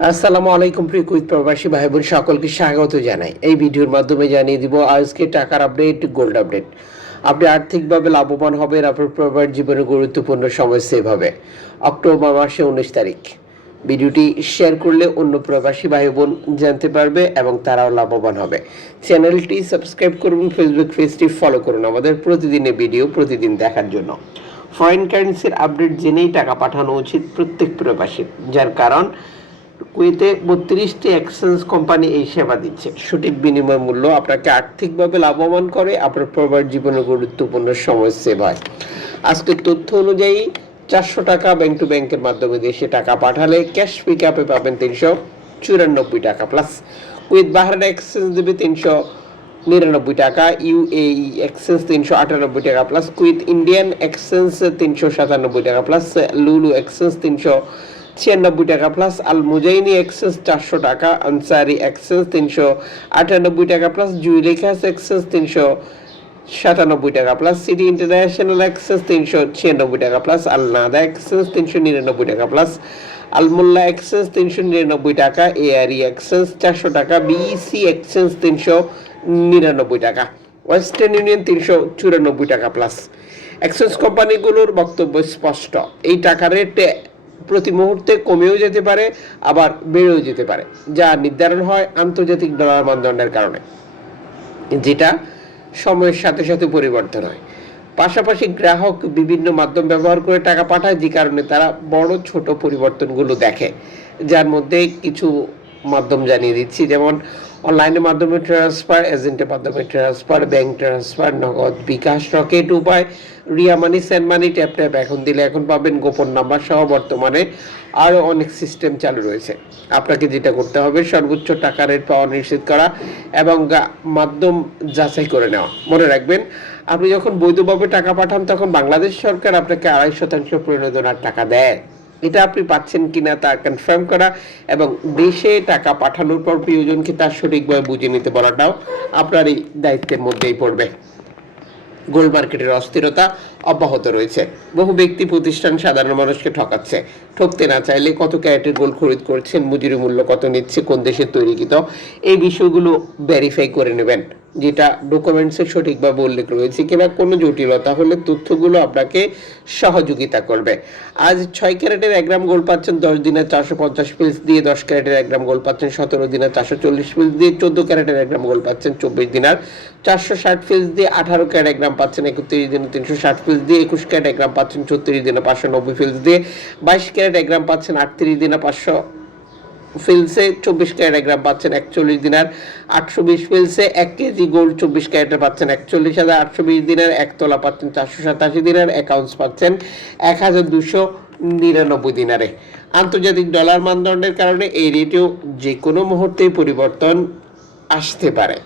আসসালামু আলাইকুম প্রিয় কুইত প্রবাসী ভাই বোন সকলকে স্বাগত জানাই। এই ভিডিওর মাধ্যমে জানিয়ে দিব, আজকে টাকার আপডেট গোল্ড আপডেট আপনি আর্থিকভাবে লাভবান হবেন, আপনার প্রবাস জীবনের গুরুত্বপূর্ণ সময় সেভ হবে। অক্টোবর মাসে উনিশ তারিখ। ভিডিওটি শেয়ার করলে অন্য প্রবাসী ভাই বোন জানতে পারবে এবং তারাও লাভবান হবে। চ্যানেলটি সাবস্ক্রাইব করুন ফেসবুক পেজটি ফলো করুন আমাদের প্রতিদিনের ভিডিও, প্রতিদিন দেখার জন্য। ফরেন কারেন্সির আপডেট জেনেই টাকা পাঠানো উচিত প্রত্যেক প্রবাসীর যার কারণ কুয়েতে বত্রিশটি এক্সচেঞ্জ কোম্পানি এই সেবা দিচ্ছে। সঠিক বিনিময় মূল্য আপনাকে আর্থিকভাবে লাভবান করে, আপনার প্রবার জীবনের গুরুত্বপূর্ণ সময় সেভ হয়। আজকের তথ্য অনুযায়ী, চারশো টাকা ব্যাংক টু ব্যাংকের মাধ্যমে দেশে টাকা পাঠালে ক্যাশ পিক আপে পাবেন তিনশো চুরানব্বই টাকা প্লাস। কুয়েত বাহারান এক্সচেঞ্জ দেবে তিনশো নিরানব্বই টাকা, ইউএই এক্সচেঞ্জ তিনশো আটানব্বই টাকা প্লাস। কুইথ ইন্ডিয়ান এক্সচেঞ্জ তিনশো সাতানব্বই টাকা প্লাস। লুলু এক্সচেঞ্জ তিনশো ছিয়ানব্বই টাকা প্লাস আল মুজাইনি এক্সচেঞ্জ চারশো টাকা আনসারি এক্সচেঞ্জ তিনশো আটানব্বই টাকা প্লাস জুইলেখাস এক্সচেঞ্জ তিনশো সাতানব্বই টাকা প্লাস সিটি ইন্টারন্যাশনাল এক্সচেঞ্জ তিনশো ছিয়ানব্বই টাকা প্লাস আল নাদা এক্সচেঞ্জ তিনশো নিরানব্বই টাকা প্লাস আলমোল্লা এক্সচেঞ্জ তিনশো নিরানব্বই টাকা এআরই এক্সচেঞ্জ চারশো টাকা বিইসি এক্সচেঞ্জ তিনশো নিরানব্বই টাকা ওয়েস্টার্ন ইউনিয়ন তিনশো চুরানব্বই টাকা প্লাস এক্সচেঞ্জ কোম্পানিগুলোর বক্তব্য স্পষ্ট। এই টাকা রেট প্রতি মুহূর্তে কমেও যেতে পারে, আবার বেড়েও যেতে পারে, যা নির্ধারণ হয় আন্তর্জাতিক ডলার মানদণ্ডের কারণে, যেটা সময়ের সাথে সাথে পরিবর্তন হয়। পাশাপাশি গ্রাহক বিভিন্ন মাধ্যম ব্যবহার করে টাকা পাঠায়, যে কারণে তারা বড় ছোট পরিবর্তনগুলো দেখে, যার মধ্যে কিছু মাধ্যম জানিয়ে দিচ্ছি, যেমন অনলাইনের মাধ্যমে ট্রান্সফার এজেন্টের মাধ্যমে transfer bank transfer Nagad bKash Rocket Upay, Ria money send money tap tap এখন দিলে এখন পাবেন গোপন নাম্বার সহ বর্তমানে আরও অনেক সিস্টেম চালু রয়েছে। আপনাকে যেটা করতে হবে, সর্বোচ্চ টাকা রেট পাওয়া নিশ্চিত করা এবং মাধ্যম যাচাই করে নেওয়া। মনে রাখবেন, আপনি যখন বৈধভাবে টাকা পাঠান, তখন বাংলাদেশ সরকার আপনাকে আড়াই শতাংশ প্রণোদনার টাকা দেয়। এটা আপনি পাচ্ছেন কিনা তা কনফার্ম করা এবং দেশে টাকা পাঠানোর পর প্রিয়জনকে তার সঠিকভাবে বুঝে নিতে বলাটাও আপনার এই দায়িত্বের মধ্যেই পড়বে। গোল্ড মার্কেটের অস্থিরতা অব্যাহত রয়েছে। বহু ব্যক্তি প্রতিষ্ঠান সাধারণ মানুষকে ঠকাচ্ছে। ঠকতে না চাইলে কত ক্যারেটের গোল্ড খরিদ করছেন মজুরি মূল্য কত নিচ্ছে, কোন দেশের তৈরিকৃত এই বিষয়গুলো ভেরিফাই করে নেবেন। যেটা ডকুমেন্টসে সঠিকভাবে উল্লেখ রয়েছে কিনা কোনো জটিলতা হলে তথ্যগুলো আপনাকে সহযোগিতা করবে। আজ ছয় ক্যারেটের এক গ্রাম গোল্ড পাচ্ছেন, দশ দিনের চারশো পঞ্চাশ পিস দিয়ে দশ ক্যারেটের এক গ্রাম গোল্ড পাচ্ছেন, সতেরো দিনের চারশো চল্লিশ পিস দিয়ে চোদ্দ ক্যারেটের এক গ্রাম গোল্ড পাচ্ছেন, চব্বিশ দিনার চারশো ষাট পিস দিয়ে আঠারো ক্যারেট এক গ্রাম পাচ্ছেন, একত্রিশ দিনে তিনশো ষাট পিস দিয়ে একুশ ক্যারেট এক গ্রাম পাচ্ছেন, ছত্রিশ দিনে পাঁচশো নব্বই পিস দিয়ে বাইশ ক্যারেট এক গ্রাম পাচ্ছেন, আটত্রিশ দিনে পাঁচশো ফিলসে চব্বিশ ক্যারেট গ্রাম পাচ্ছেন একচল্লিশ দিনার আটশো বিশ ফিলসে এক কেজি গোল্ড চব্বিশ ক্যারেটে পাচ্ছেন একচল্লিশ হাজার আটশো বিশ দিনের একতলা পাচ্ছেন চারশো সাতাশি দিনের এক আউন্স পাচ্ছেন এক হাজার দুশো নিরানব্বই দিনারে। আন্তর্জাতিক ডলার মানদণ্ডের কারণে এই রেটেও যে কোনো মুহূর্তেই পরিবর্তন আসতে পারে।